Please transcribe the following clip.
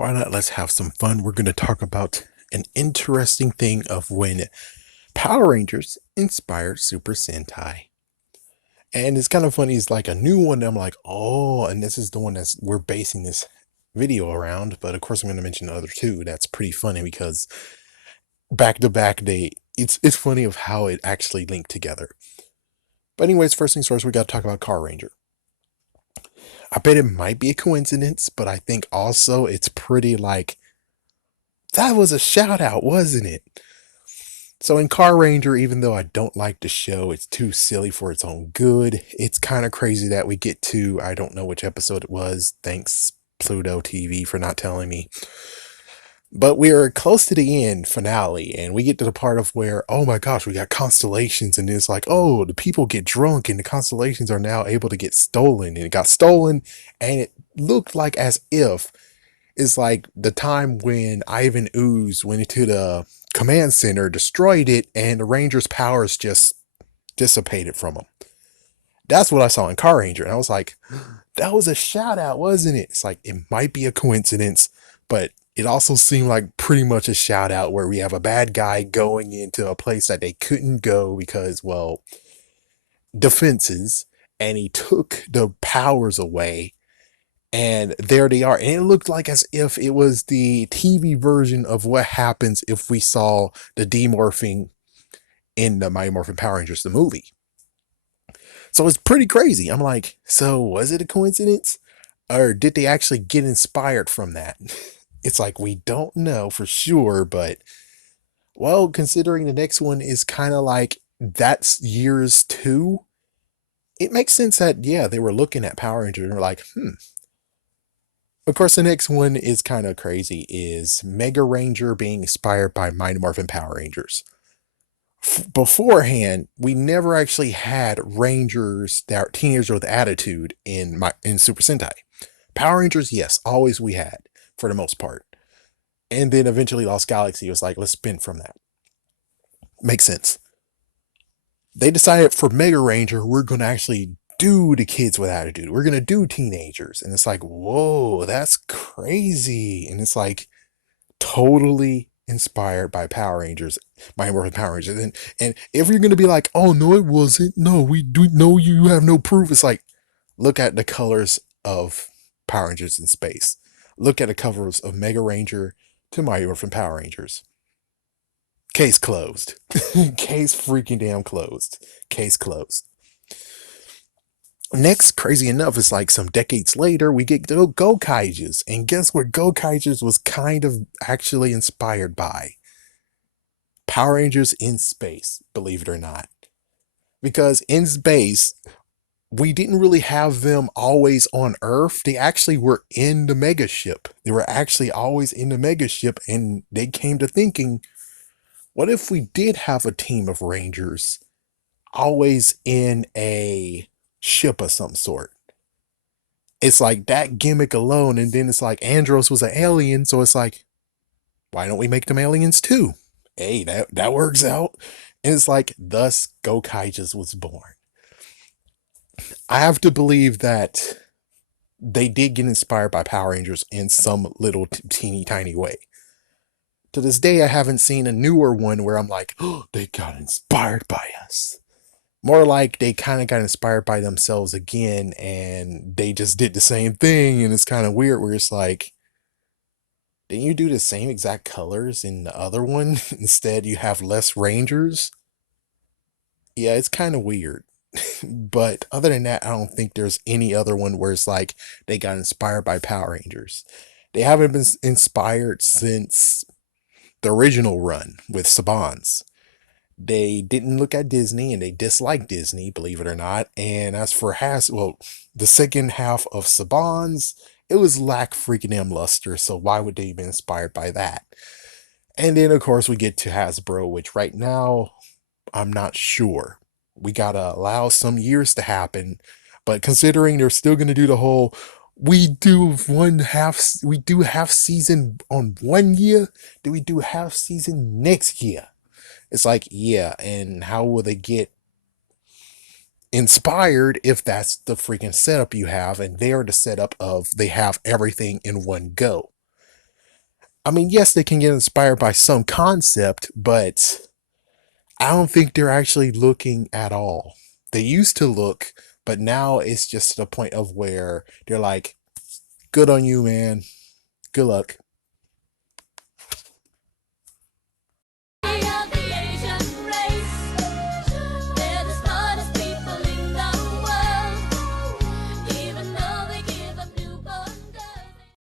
Why not? Let's have some fun. We're going to talk about an interesting thing of when Power Rangers inspired Super Sentai. And it's kind of funny. It's like a new one. I'm like, oh, and this is the one that's we're basing this video around. But of course, I'm going to mention the other two. That's pretty funny because back to back, it's funny of how it actually linked together. But anyways, first things first, we got to talk about Car Ranger. I bet it might be a coincidence, but I think also it's pretty like that was a shout out, wasn't it? So in Car Ranger, even though I don't like the show, it's too silly for its own good. It's kind of crazy that we get to, I don't know which episode it was. Thanks, Pluto TV, for not telling me. But we're close to the end finale, and we get to the part of where, oh my gosh, we got constellations, and it's like, oh, the people get drunk, and the constellations are now able to get stolen, and it got stolen, and it looked like as if it's like the time when Ivan Ooze went into the command center, destroyed it, and the Rangers' powers just dissipated from them. That's what I saw in Car Ranger, and I was like, that was a shout out, wasn't it? It's like it might be a coincidence, but it also seemed like pretty much a shout out where we have a bad guy going into a place that they couldn't go because, well, defenses, and he took the powers away, and there they are. And it looked like as if it was the TV version of what happens if we saw the demorphing in the Mighty Morphin Power Rangers, the movie. So it's pretty crazy. I'm like, so was it a coincidence? Or did they actually get inspired from that? It's like, we don't know for sure, but well, considering the next one is kind of like that's years two, it makes sense that, yeah, they were looking at Power Rangers and were like, Of course, the next one is kind of crazy, is Mega Ranger being inspired by Mighty Morphin Power Rangers. Beforehand, we never actually had Rangers that are teenagers with attitude in Super Sentai. Power Rangers, yes, always we had, for the most part. And then eventually Lost Galaxy was like, let's spin from that. Makes sense. They decided for Mega Ranger, we're going to actually do the kids with attitude. We're going to do teenagers. And it's like, whoa, that's crazy. And it's like totally inspired by Power Rangers, Mighty Morphin Power Rangers. And if you're going to be like, oh, no, it wasn't. No, we do know you have no proof. It's like, look at the colors of Power Rangers in space. Look at the covers of Mega Ranger to Mighty Morphin Power Rangers. Case closed. Case freaking damn closed. Case closed. Next, crazy enough, it's like some decades later, we get Go Kaijus. And guess what Go Kaijus was kind of actually inspired by? Power Rangers in space, believe it or not. Because in space, we didn't really have them always on Earth. They actually were in the mega ship. They were actually always in the mega ship, and they came to thinking, what if we did have a team of Rangers always in a ship of some sort? It's like that gimmick alone, and then it's like Andros was an alien, so it's like, why don't we make them aliens too? Hey, that works out. And it's like, thus Gokai just was born. I have to believe that they did get inspired by Power Rangers in some little teeny tiny way. To this day, I haven't seen a newer one where I'm like, oh, they got inspired by us. More like they kind of got inspired by themselves again, and they just did the same thing, and it's kind of weird where it's like, didn't you do the same exact colors in the other one? Instead, you have less Rangers? Yeah, it's kind of weird. But other than that, I don't think there's any other one where it's like they got inspired by Power Rangers. They haven't been inspired since the original run with Saban's. They didn't look at Disney and they disliked Disney, believe it or not. And as for the second half of Saban's, it was lack freaking damn luster. So why would they be inspired by that? And then of course we get to Hasbro, which right now I'm not sure. We gotta allow some years to happen, but considering they're still gonna do the whole we do half season on 1 year, do we do half season next year? It's like, yeah, and how will they get inspired if that's the freaking setup you have, and they're the setup of they have everything in one go? I mean, yes, they can get inspired by some concept, but I don't think they're actually looking at all. They used to look, but now it's just to the point of where they're like, good on you, man. Good luck.